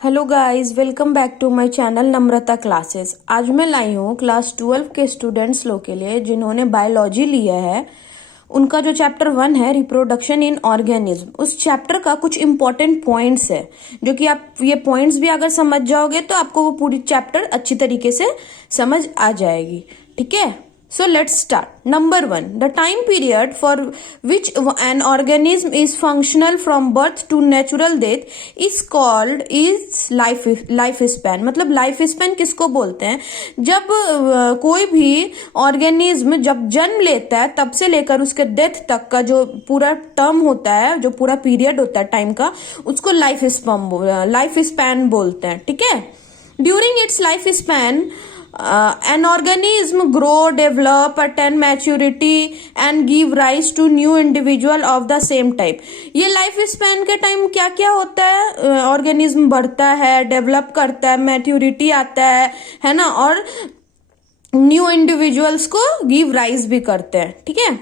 Hello guys, welcome back to my channel Namrata classes. आज मैं लाई हूँ क्लास 12 के स्टूडेंट्स लोग के लिए जिन्होंने बायोलॉजी लिया है। उनका जो चैप्टर 1 है रिप्रोडक्शन इन ऑर्गेनिज्म, उस चैप्टर का कुछ इंपॉर्टेंट पॉइंट्स है जो कि आप ये पॉइंट्स भी अगर समझ जाओगे तो आपको वो पूरी चैप्टर अच्छी तरीके से समझ आ जाएगी। ठीक है, so let's start. Number 1, the time period for which an organism is functional from birth to natural death is called is life span. मतलब लाइफ स्पैन किसको बोलते हैं? जब कोई भी ऑर्गेनिज्म जब जन्म लेता है तब से लेकर उसके डेथ तक का जो पूरा टर्म होता है, जो पूरा पीरियड होता है टाइम का, उसको लाइफ स्पैन बोलते हैं। ठीक है, during its life span an organism grow, develop, attain maturity and give rise to new individual of the same type. ये लाइफ स्पैन के टाइम क्या क्या होता है? ऑर्गेनिज्म बढ़ता है, डेवलप करता है, मैच्योरिटी आता है ना, और न्यू इंडिविजुअल्स को गिव राइज भी करते हैं। ठीक है,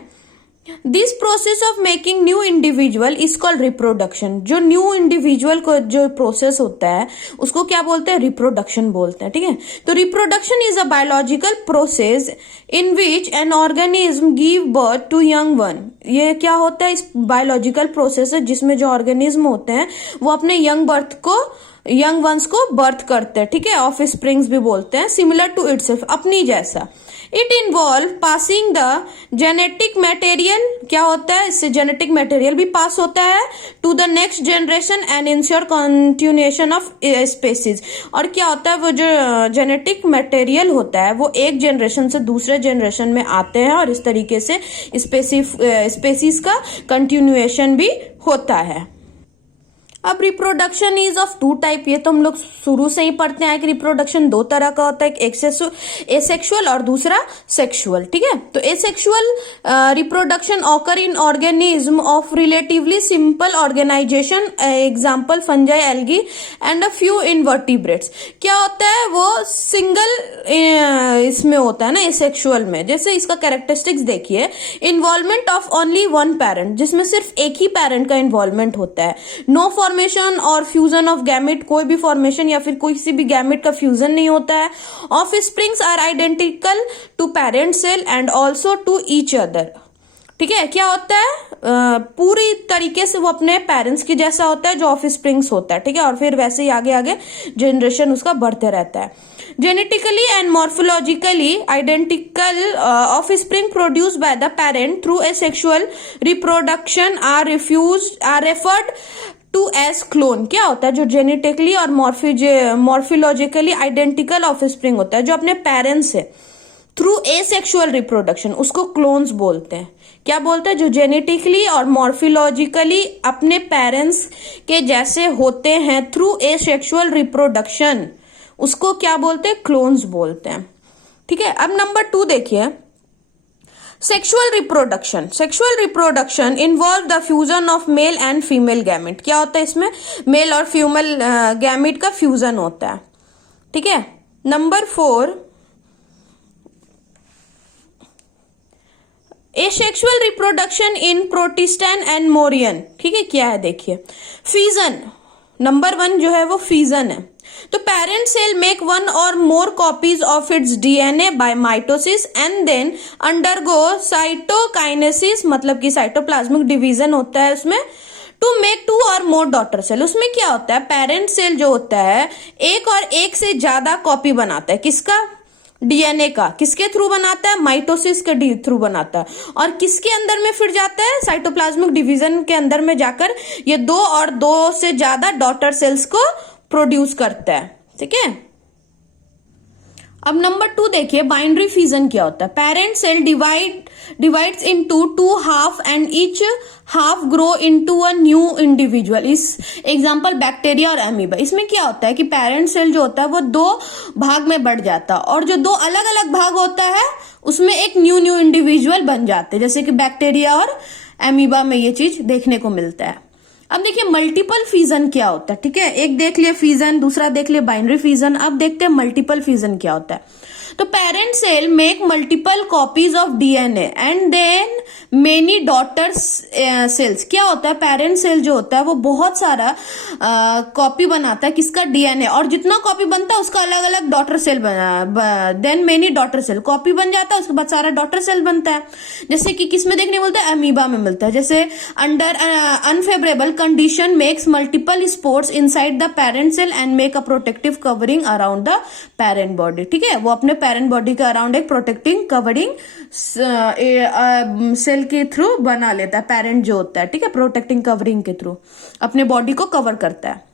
this process of making new individual is called reproduction. जो न्यू इंडिविजुअल को जो प्रोसेस होता है उसको क्या बोलते हैं? रिप्रोडक्शन बोलते हैं। ठीक है, तो reproduction is a biological process in which an organism give birth to young one. ये क्या होता है? इस बायोलॉजिकल प्रोसेस है जिसमें जो ऑर्गेनिज्म होते हैं वो अपने यंग वंस को बर्थ करते हैं। ठीक है, ऑफ स्प्रिंग्स भी बोलते हैं, सिमिलर टू इटसेल्फ, अपनी जैसा। It involve passing the genetic material. क्या होता है? इससे जेनेटिक मटेरियल भी पास होता है to the next generation and ensure continuation of species. और क्या होता है? वो जो जेनेटिक मटेरियल होता है वो एक जनरेशन से दूसरे जनरेशन में आते हैं और इस तरीके से स्पेसीज का कंटिन्यूएशन भी होता है। अब reproduction is of two type. ये तो हम लोग शुरू से ही पढ़ते हैं कि रिप्रोडक्शन दो तरह का होता है, एक एसेक्सुअल और दूसरा सेक्सुअल। ठीक है, तो asexual reproduction occur in organism of relatively simple organisation, example fungi, algae and a few invertebrates. क्या होता है? वो सिंगल इसमें होता है ना, एसेक्सुअल में। जैसे इसका कैरेक्टरिस्टिक्स देखिए, involvement of only one parent, जिसमें सिर्फ एक ही पेरेंट का इन्वॉल्वमेंट होता है। नो फॉर्मेशन और फ्यूजन ऑफ गैमेट, कोई भी फॉर्मेशन या फिर किसी भी गैमेट का फ्यूजन नहीं होता है। Offsprings are identical to parent cell and also to each other. ठीक है, क्या होता है? पूरी तरीके से वो अपने पेरेंट्स की जैसा होता है जो ऑफ स्प्रिंग्स होता है। ठीक है, और फिर वैसे ही आगे आगे जनरेशन उसका बढ़ते रहता है। Genetically and morphologically identical offspring produce by the parent through asexual reproduction are referred to as clone. क्या होता है? जो जेनेटिकली और मॉर्फोलॉजिकली आइडेंटिकल ऑफ स्प्रिंग होता है जो अपने पेरेंट्स से थ्रू एसेक्सुअल रिप्रोडक्शन, उसको क्लोन्स बोलते हैं। क्या बोलते हैं? जो जेनेटिकली और मॉर्फोलॉजिकली अपने पेरेंट्स के जैसे होते हैं थ्रू एसेक्सुअल रिप्रोडक्शन, उसको क्या बोलते हैं? क्लोन्स बोलते हैं। ठीक है, अब नंबर 2 देखिए, sexual reproduction. Sexual reproduction involve the fusion of male and female gamete. क्या होता है इसमें? मेल और फीमेल गैमेट का फ्यूजन होता है। ठीक है, number 4, asexual reproduction in protistan and moneran. ठीक है, क्या है देखिए, फिजन। नंबर 1 जो है वो फिजन है। तो parent cell make one or more copies of its DNA by mitosis and then undergo cytokinesis, मतलब कि साइटोप्लाज्मिक डिवीजन होता है उसमें, टू मेक 2 और मोर डॉटर सेल। उसमें क्या होता है? पेरेंट सेल जो होता है एक और एक से ज्यादा कॉपी बनाता है। किसका? डीएनए का। किसके थ्रू बनाता है? माइटोसिस के थ्रू बनाता है। और किसके अंदर में फिर जाता है? साइटोप्लाज्मिक डिवीजन के अंदर में जाकर ये 2 और 2 से ज्यादा डॉटर सेल्स को प्रोड्यूस करता है। ठीक है, अब नंबर 2 देखिए, बाइनरी फिजन क्या होता है? Parent cell divides into 2 half and each half grow into a new individual. इस एग्जांपल बैक्टीरिया और अमीबा। इसमें क्या होता है कि पेरेंट सेल जो होता है वो 2 भाग में बढ़ जाता है और जो 2 अलग अलग भाग होता है उसमें एक न्यू इंडिविजुअल बन जाते हैं, जैसे कि बैक्टीरिया और अमीबा में ये चीज देखने को मिलता है। अब देखिए मल्टीपल फिजन क्या होता है, ठीक है, एक देख लिया फिजन, दूसरा देख लिया बाइनरी फिजन, अब देखते हैं मल्टीपल फिजन क्या होता है। तो parent cell make multiple copies of DNA and then many daughter cells. क्या होता है, पेरेंट सेल जो होता है वो बहुत सारा कॉपी बनाता है किसका, डीएनए, और जितना कॉपी बनता है उसका अलग अलग डॉटर सेल बना, then many daughter cell, copy बन जाता है उसके बाद सारा डॉटर सेल बनता है। जैसे कि किस में देखने को मिलता है, अमीबा में मिलता है। जैसे under unfavourable condition makes multiple spores inside the parent cell and make a protective covering around the parent body, ठीक है, वो अपने पेरेंट बॉडी के अराउंड एक प्रोटेक्टिंग कवरिंग सेल के थ्रू बना लेता है, पेरेंट जो होता है, ठीक है, प्रोटेक्टिंग कवरिंग के थ्रू अपने बॉडी को कवर करता है।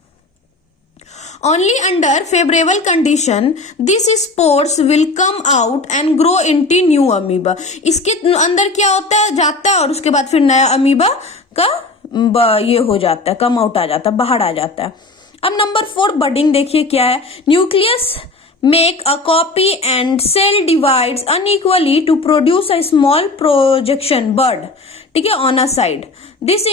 Only under favorable condition, these spores will come out and grow into new amoeba. इसके अंदर क्या होता है, जाता है और उसके बाद फिर नया अमीबा का ये हो जाता है, कम आउट आ जाता है, बाहर आ जाता है। अब नंबर 4 बडिंग देखिए क्या है, nucleus make a copy and cell divides unequally to produce a small projection bud, ठीक है, on a side. This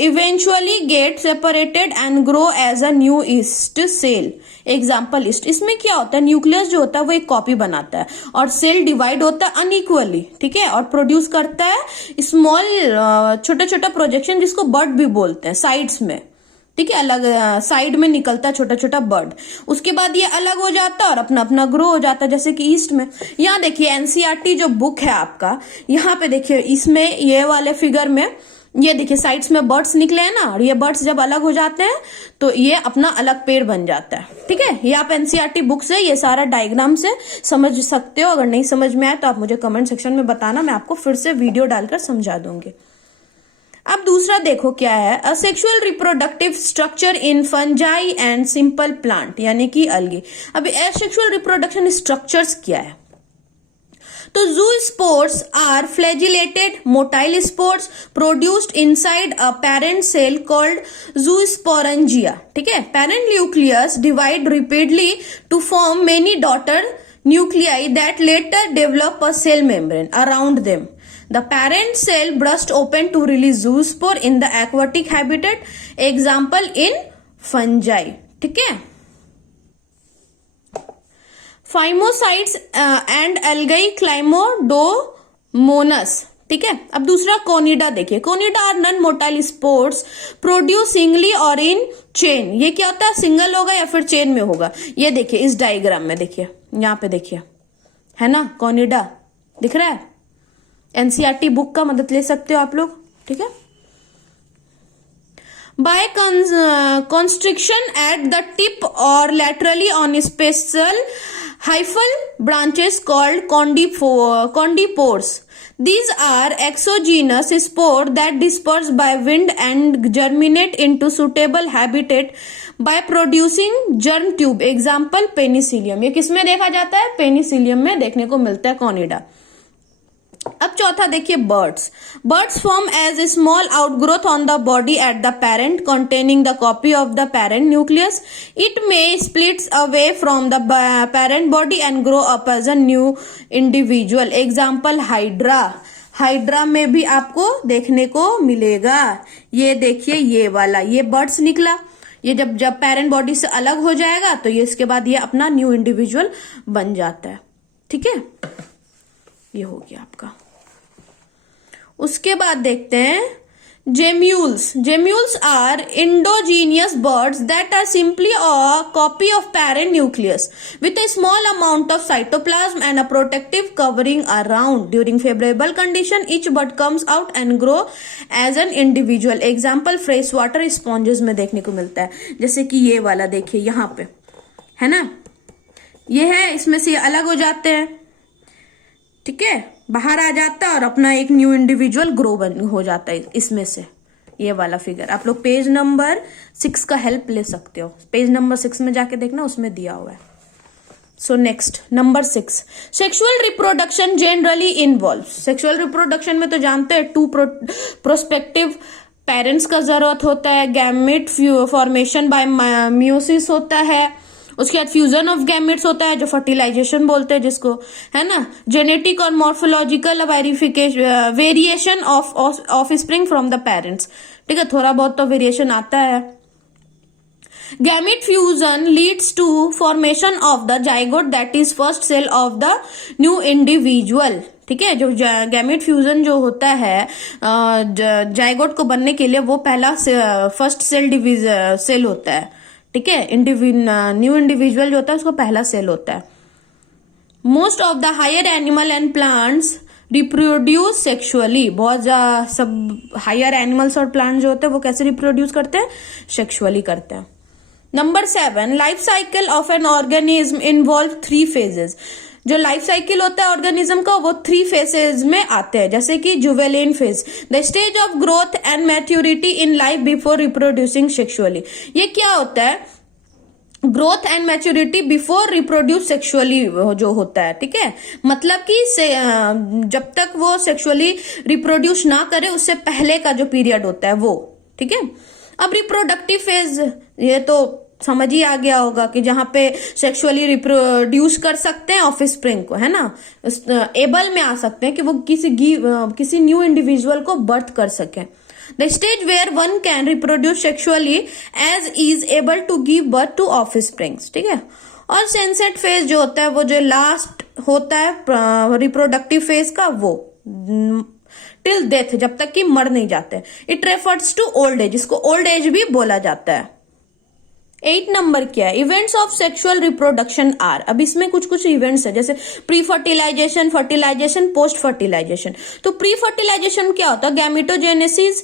eventually get separated and grow as a new yeast cell. Example east, इसमें क्या होता है, nucleus जो होता है वो एक कॉपी बनाता है और सेल डिवाइड होता है अनइक्वली, ठीक है, और प्रोड्यूस करता है स्मॉल छोटा छोटा प्रोजेक्शन जिसको बर्ड भी बोलते हैं, साइड्स में, ठीक है, अलग साइड में निकलता है छोटा छोटा बर्ड। उसके बाद ये अलग हो जाता है और अपना अपना ग्रो हो जाता है, जैसे कि ईस्ट में। यहाँ देखिए एनसीईआरटी जो बुक है आपका, यहाँ पे देखिए इसमें ये वाले फिगर में ये देखिए साइड्स में बर्ड्स निकले हैं ना, और ये बर्ड्स जब अलग हो जाते हैं तो ये अपना अलग पेड़ बन जाता है, ठीक है। ये आप एनसीईआरटी बुक से ये सारा डायग्राम से समझ सकते हो। अगर नहीं समझ में आए तो आप मुझे कमेंट सेक्शन में बताना, मैं आपको फिर से वीडियो डालकर समझा दूंगी। अब दूसरा देखो क्या है, a sexual reproductive structure in fungi and simple plant, यानी कि अलगी। अब एसेक्सुअल रिप्रोडक्शन स्ट्रक्चर्स क्या है, तो zoospores are flagellated motile spores produced inside a parent cell called zoosporangia, ठीक है। parent nucleus divide repeatedly to form many daughter nuclei that later develop a cell membrane around them. The parent cell burst open to release zoospore in the aquatic habitat, example in fungi, ठीक है। फाइमोसाइट्स and algae क्लाइमोडोमोनस, ठीक है। अब दूसरा conidia देखिए, conidia are non motile spores produce singly और in chain. ये क्या होता है, सिंगल होगा या फिर चेन में होगा। ये देखिए इस डायग्राम में देखिए, यहाँ पे देखिए, है ना, कोनिडा दिख रहा है। एनसीईआरटी बुक का मदद ले सकते हो आप लोग, ठीक है। By constriction at the tip or laterally on special hyphal branches called condypores. These are exogenous spores that disperse by wind and germinate into suitable habitat by producing germ tube. Example penicillium. ये किसमें देखा जाता है, Penicillium में देखने को मिलता है कोनिडा। अब चौथा देखिए buds form as a small outgrowth on the body at the parent containing the copy of the parent nucleus. It may splits away from the parent body and grow up as a new individual. Example hydra में भी आपको देखने को मिलेगा। ये देखिए ये वाला, ये बर्ड्स निकला, ये जब पेरेंट बॉडी से अलग हो जाएगा तो ये इसके बाद ये अपना न्यू इंडिविजुअल बन जाता है, ठीक है। ये हो गया आपका। उसके बाद देखते हैं gemmules are endogenous buds that are simply a copy of parent nucleus with a small amount of cytoplasm and a protective covering around. During favourable condition each bud comes out and grow as an individual. Example fresh water sponges में देखने को मिलता है, जैसे कि ये वाला देखिए यहाँ पे, है ना, ये है, इसमें से अलग हो जाते हैं, ठीक है, बाहर आ जाता है और अपना एक न्यू इंडिविजुअल ग्रो हो जाता है इसमें से। ये वाला फिगर आप लोग पेज नंबर 6 का हेल्प ले सकते हो, पेज नंबर 6 में जाके देखना, उसमें दिया हुआ है। So next number 6, sexual reproduction generally involve. Sexual reproduction में तो जानते हैं 2 प्रोस्पेक्टिव पेरेंट्स का जरूरत होता है, गैमेट फॉर्मेशन बाय म्यूसिस होता है, उसके बाद फ्यूजन ऑफ गैमेट्स होता है जो फर्टिलाइजेशन बोलते हैं जिसको, है ना, जेनेटिक और morphological variation offspring from the parents, ठीक है, थोड़ा बहुत तो वेरिएशन आता है। Gamete fusion leads to formation of the zygote that is first cell of the new individual. ठीक है, जो गैमेट फ्यूजन जो होता है जाइगोट को बनने के लिए, वो पहला फर्स्ट सेल होता है। ठीक है, न्यू इंडिविजुअल जो होता है उसको पहला सेल होता है। Most of the higher animal and plants reproduce sexually. बहुत सब हायर एनिमल्स और प्लांट्स जो होते हैं वो कैसे रिप्रोड्यूस करते हैं? सेक्सुअली करते हैं। Number 7, life cycle of an organism involve 3 phases. जो लाइफ साइकिल होता है ऑर्गेनिज्म का वो 3 फेजेस में आते हैं, जैसे कि जुवेलिन phase, the stage of growth and maturity in life before reproducing sexually. ये क्या होता है? Growth and maturity before reproduce sexually जो होता है। ठीक है, मतलब कि जब तक वो सेक्सुअली रिप्रोड्यूस ना करे उससे पहले का जो पीरियड होता है वो। ठीक है, अब रिप्रोडक्टिव फेज, ये तो समझ ही आ गया होगा कि जहां पे सेक्सुअली रिप्रोड्यूस कर सकते हैं ऑफस्प्रिंग को, है ना, एबल में आ सकते हैं कि वो किसी न्यू इंडिविजुअल को बर्थ कर सके। The stage where one can reproduce sexually age is able to give birth to offsprings. ठीक है, और सेंसेट फेज जो होता है वो जो लास्ट होता है रिप्रोडक्टिव फेज का, वो टिल डेथ, जब तक कि मर नहीं जाते। It refers to old age, इसको ओल्ड एज भी बोला जाता है। 8 नंबर क्या है? Events of sexual reproduction are. अब इसमें कुछ कुछ इवेंट्स है, जैसे pre fertilization, fertilization, post fertilization. तो प्री फर्टिलाइजेशन क्या होता है? गैमेटोजेनेसिस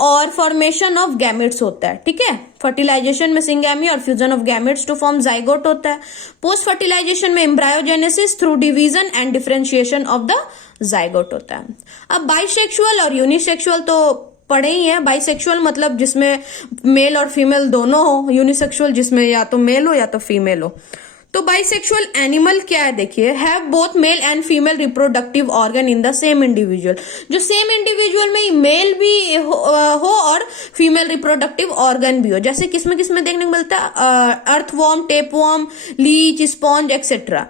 और फॉर्मेशन ऑफ गैमेट्स होता है। ठीक है, फर्टिलाइजेशन में सिंगैमी और fusion of gametes to form zygote होता है। पोस्ट फर्टिलाइजेशन में embryogenesis through division and differentiation of the zygote होता है। अब बाइसेक्सुअल और यूनिसेक्सुअल तो पढ़े ही है। बाइसेक्सुअल मतलब जिसमें मेल और फीमेल दोनों हो, यूनिसेक्सुअल जिसमें या तो मेल हो या तो फीमेल हो। तो बाइसेक्सुअल एनिमल क्या है? देखिए, have both mail and female reproductive organ in the same individual. जो सेम इंडिविजुअल में मेल भी हो और फीमेल रिप्रोडक्टिव ऑर्गन भी हो। जैसे किसमें देखने को मिलता है? Earthworm, tapeworm, leech, sponge etcetera.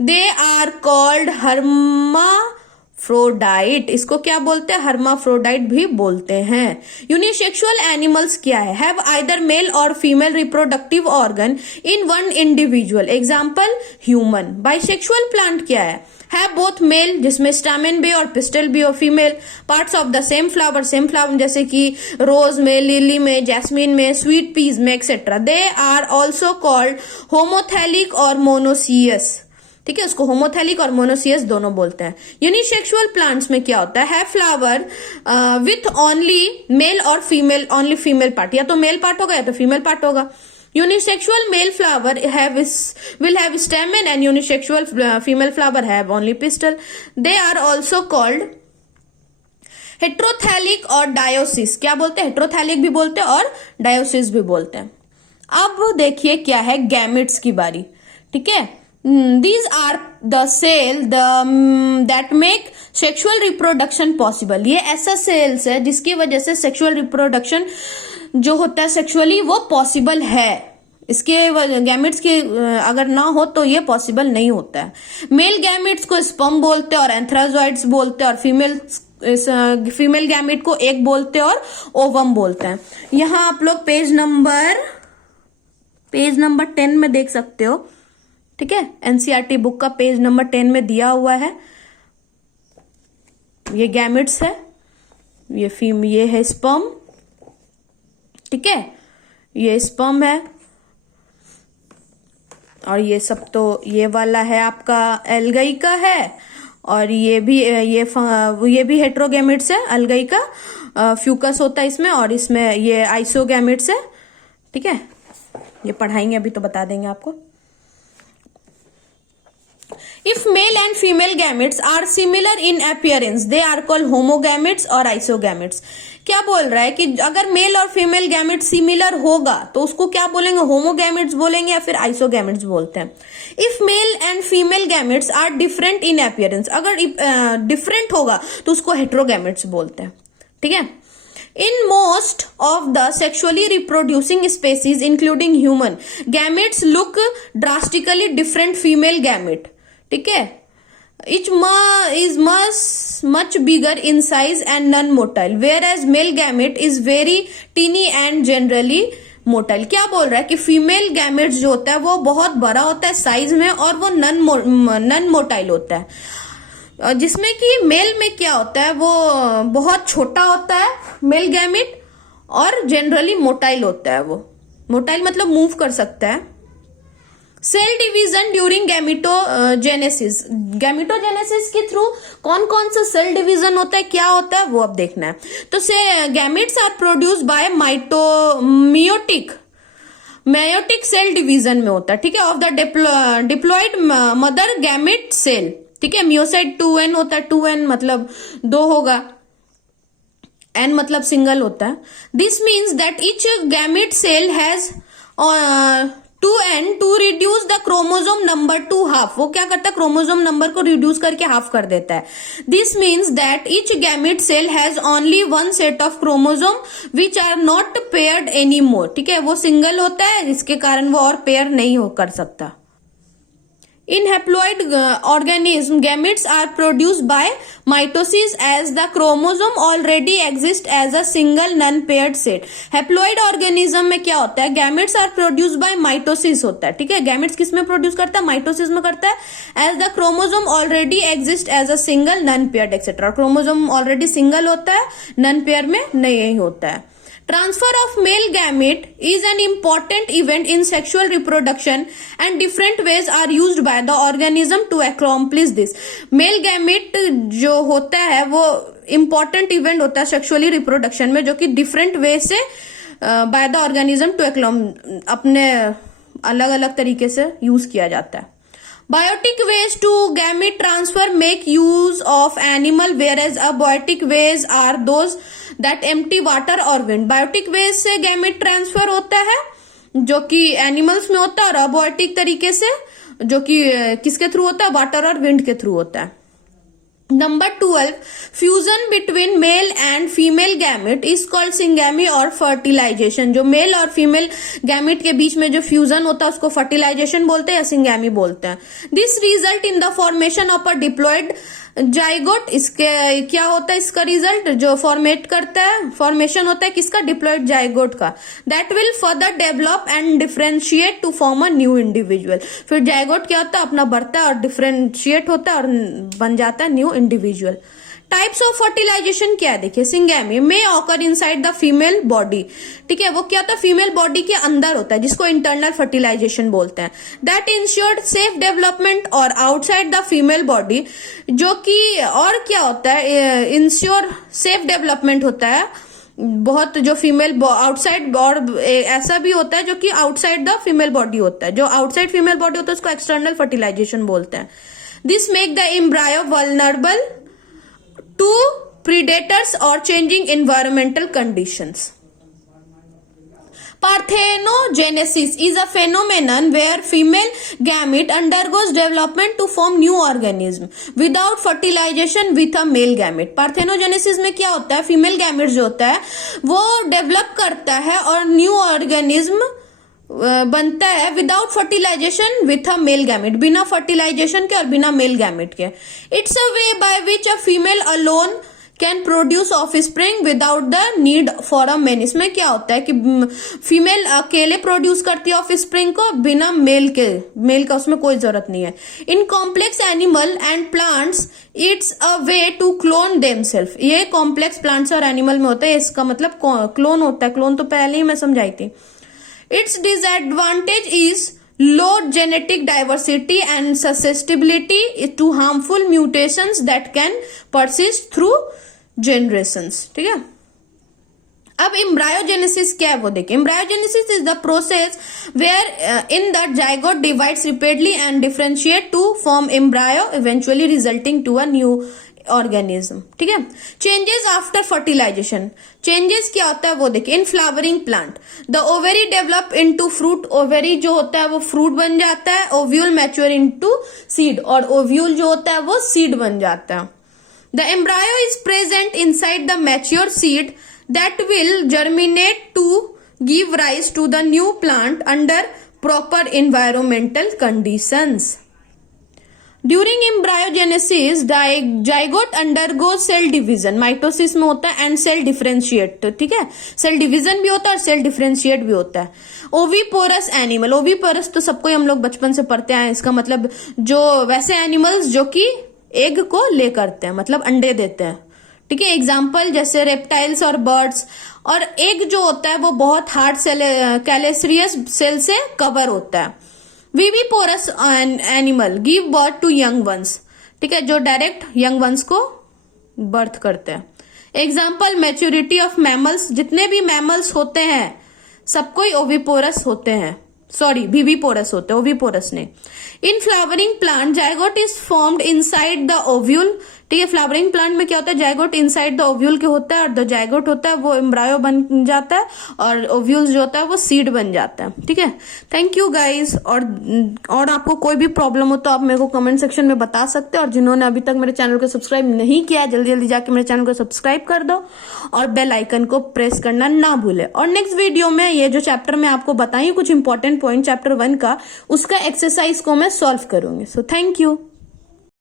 They are called hermaphrodite. इसको क्या बोलते हैं? हर्माफ्रोडाइट भी बोलते हैं। यूनिसेक्सुअल एनिमल्स क्या है? हैव आइदर मेल और female reproductive organ in one individual, example human. Bisexual plant क्या है? हैव बोथ मेल, जिसमें स्टामेन भी और पिस्टल भी और female, parts of the same flower जैसे कि रोज में, लिली में, जैस्मिन में, स्वीट पीज में etcetera. They are also called homothallic और मोनोसियस। ठीक है, उसको होमोथैलिक और मोनोसियस दोनों बोलते हैं। यूनिसेक्सुअल प्लांट्स में क्या होता है? फ्लावर विथ ओनली मेल और फीमेल, ओनली फीमेल पार्ट, या तो मेल पार्ट होगा या तो फीमेल पार्ट होगा। Unisexual male flower will have stamen and unisexual female flower have only pistil. They are also called heterothallic और डायोसिस। क्या बोलते हैं? हेट्रोथैलिक भी बोलते हैं और डायोसिस भी बोलते हैं। अब देखिए क्या है गैमेट्स की बारी। ठीक है, these are the cell that make sexual reproduction possible। ये ऐसा सेल्स है जिसकी वजह से सेक्सुअल रिप्रोडक्शन जो होता है सेक्सुअली वो पॉसिबल है। इसके गैमेट्स के अगर ना हो तो ये पॉसिबल नहीं होता है। मेल गैमेट्स को स्पर्म बोलते हैं और एंथ्राजॉइड्स बोलते हैं, और फीमेल गैमेट को एग बोलते हैं और ओवम बोलते हैं। यहाँ आप लोग पेज नंबर 10 में देख सकते हो। ठीक है, एनसीईआरटी बुक का पेज नंबर 10 में दिया हुआ है। ये गैमेट्स है, ये है स्पर्म। ठीक है, ये स्पर्म है, और ये सब तो ये वाला है आपका एल्गाई का है, और ये भी हेट्रोगैमेट्स है। एल्गाई का फ्यूकस होता है इसमें, और इसमें ये आइसोगैमेट्स है। ठीक है, ये पढ़ाएंगे, अभी तो बता देंगे आपको। If male and female gametes are similar in appearance, they are called homogametes और isogametes। क्या बोल रहा है कि अगर मेल और फीमेल गैमेट सिमिलर होगा तो उसको क्या बोलेंगे? होमोगैमेट्स बोलेंगे या फिर आइसोगैमेट्स बोलते हैं। If male and female gametes are different in appearance, अगर डिफरेंट होगा तो उसको हेट्रोगैमेट्स बोलते हैं। ठीक है, in most of the sexually reproducing species including human, gametes look drastically different female gamete। ठीक है, Each is much bigger in size and non-motile, whereas male gamete is very teeny and generally motile. क्या बोल रहा है कि female gametes जो होता है वो बहुत बड़ा होता है साइज में और वो नन मोटाइल होता है, जिसमें कि मेल में क्या होता है वो बहुत छोटा होता है मेल गैमेट और जनरली मोटाइल होता है. वो मोटाइल मतलब मूव कर सकता है. Cell division during gametogenesis. Gametogenesis के थ्रू कौन कौन सा सेल डिवीजन होता है, क्या होता है वो अब देखना है. तो से gametes are produce by meiotic cell division में होता है, ठीक है, of the diploid mother gamete cell. ठीक है, मियोसाइट 2n होता है, 2n मतलब 2 होगा, n मतलब सिंगल होता है. This means that each gamete cell has 2n to reduce the chromosome number to half. वो क्या करता है, क्रोमोजोम नंबर को रिड्यूस करके हाफ कर देता है. This means that each gamete cell has only one set of chromosome which are not paired any more. ठीक है, वो सिंगल होता है जिसके कारण वो और पेयर नहीं हो कर सकता. In haploid organism, gametes are produced by mitosis as the chromosome already exists as a single non-paired set. Haploid organism में क्या होता है, gametes are produced by mitosis होता है. ठीक है, gametes किस में प्रोड्यूस करता है, माइटोसिस में करता है. As the chromosome already exists as a single non-paired etc. Chromosome already single होता है, नन पेयर में नहीं होता है. Transfer of male gamete is an important event in sexual reproduction and different ways are used by the organism to accomplish this. Male gamete जो होता है वो important event होता है सेक्सुअली रिप्रोडक्शन में, जो कि डिफरेंट वे से by the organism to अपने अलग अलग तरीके से यूज किया जाता है. Biotic ways to gamete transfer make use of animal, whereas abiotic ways are those that empty water or wind. Biotic ways से gamete transfer होता है जो कि एनिमल्स में होता है, और abiotic तरीके से जो कि किसके थ्रू होता है, वाटर और विंड के थ्रू होता है. Number 12, fusion between male and female gamete is called syngamy or fertilization. जो मेल और फीमेल गैमेट के बीच में जो फ्यूजन होता है उसको फर्टिलाइजेशन बोलते हैं या सिंगैमी बोलते हैं. This result in the formation of a diploid zygote. इसके क्या होता है, इसका रिजल्ट जो फॉर्मेट करता है, फॉर्मेशन होता है किसका, डिप्लॉयड जाइगोट का. That will further develop and differentiate to form a new individual. फिर जाइगोट क्या होता है, अपना बढ़ता है और डिफरेंशिएट होता है और बन जाता है new individual. Types of fertilization क्या है, देखिए. सिंगैमी में occur inside the female body. ठीक है, वो क्या होता है, फीमेल बॉडी के अंदर होता है, जिसको इंटरनल फर्टिलाइजेशन बोलते हैं. दैट इंश्योर्ड सेफ डेवलपमेंट और आउटसाइड द फीमेल बॉडी, जो कि और क्या होता है, इंश्योर सेफ डेवलपमेंट होता है बहुत, जो फीमेल आउटसाइड, और ऐसा भी होता है जो कि आउटसाइड द फीमेल बॉडी होता है. जो आउटसाइड फीमेल बॉडी होता है उसको एक्सटर्नल फर्टिलाइजेशन बोलते हैं. This make the embryo vulnerable to predators or changing environmental conditions. Parthenogenesis is a phenomenon where female gamete undergoes development to form new organism without fertilization with a male gamete. Parthenogenesis में क्या होता है, female gamete जो होता है वो develop करता है और न्यू ऑर्गेनिज्म बनता है without fertilization with a male gamete, बिना फर्टिलाइजेशन के और बिना मेल गैमेट के. It's a way by which a female alone can produce offspring without the need for a men. इसमें क्या होता है कि फीमेल अकेले प्रोड्यूस करती है ऑफस्प्रिंग को बिना मेल का उसमें कोई जरूरत नहीं है. In complex animal and plants it's a way to clone themselves. ये कॉम्प्लेक्स प्लांट्स और एनिमल में होता है, इसका मतलब क्लोन होता है. क्लोन तो पहले ही मैं समझाई थी. Its disadvantage is low genetic diversity and susceptibility to harmful mutations that can persist through generations. ठीक है, अब एम्ब्रायोजेनेसिस क्या है वो देखिए. Embryogenesis is the process wherein the zygote divides repeatedly and differentiate to form embryo, eventually resulting to a new organism. ठीक है, changes after fertilisation. Changes क्या होता है वो देखिए. In flowering plant the ovary develop into fruit. Ovary जो होता है वो फ्रूट बन जाता है. ओव्यूल मैच्योर इनटू सीड, और ओव्यूल जो होता है वो सीड बन जाता है. The embryo is present inside the mature seed that will germinate to give rise to the new plant under proper environmental conditions. During embryogenesis zygote undergo cell division, mitosis में होता है, एंड सेल डिफरेंशिएट, ठीक है, cell division भी होता है और cell differentiate भी होता है। ओविपोरस एनिमल, ओविपोरस तो सबको हम लोग बचपन से पढ़ते हैं, इसका मतलब जो वैसे एनिमल्स जो कि एग को ले करते हैं, मतलब अंडे देते हैं, ठीक है। एग्जाम्पल जैसे रेप्टाइल्स और बर्ड्स। और एग जो होता है वो बहुत हार्ड सेल, कैलेसियस सेल से कवर होता है। Viviparous animal give birth to young ones, ठीक है, जो डायरेक्ट यंग वंस को बर्थ करते हैं। एग्जाम्पल मैच्योरिटी ऑफ मैमल्स, जितने भी मैमल्स होते हैं सब कोई ओविपोरस होते हैं, सॉरी विविपोरस होते हैं, ओविपोरस ने। इन flowering plant zygote is formed inside the ovule, ठीक है। फ्लावरिंग प्लांट में क्या होता है, जाइगोट इनसाइड द ओव्यूल के होता है, और द जाइगोट होता है वो एम्ब्रायो बन जाता है, और ओव्यूल जो होता है वो सीड बन जाता है, ठीक है। Thank you guys. और आपको कोई भी प्रॉब्लम हो तो आप मेरे को कमेंट सेक्शन में बता सकते हैं, और जिन्होंने अभी तक मेरे चैनल को सब्सक्राइब नहीं किया जल्दी जल्दी जाके मेरे चैनल को सब्सक्राइब कर दो और बेल आइकन को प्रेस करना ना भूले। और नेक्स्ट वीडियो में ये जो चैप्टर मैं आपको बताई कुछ इंपॉर्टेंट पॉइंट चैप्टर 1 का, उसका एक्सरसाइज को मैं सॉल्व करूंगी। So thank you.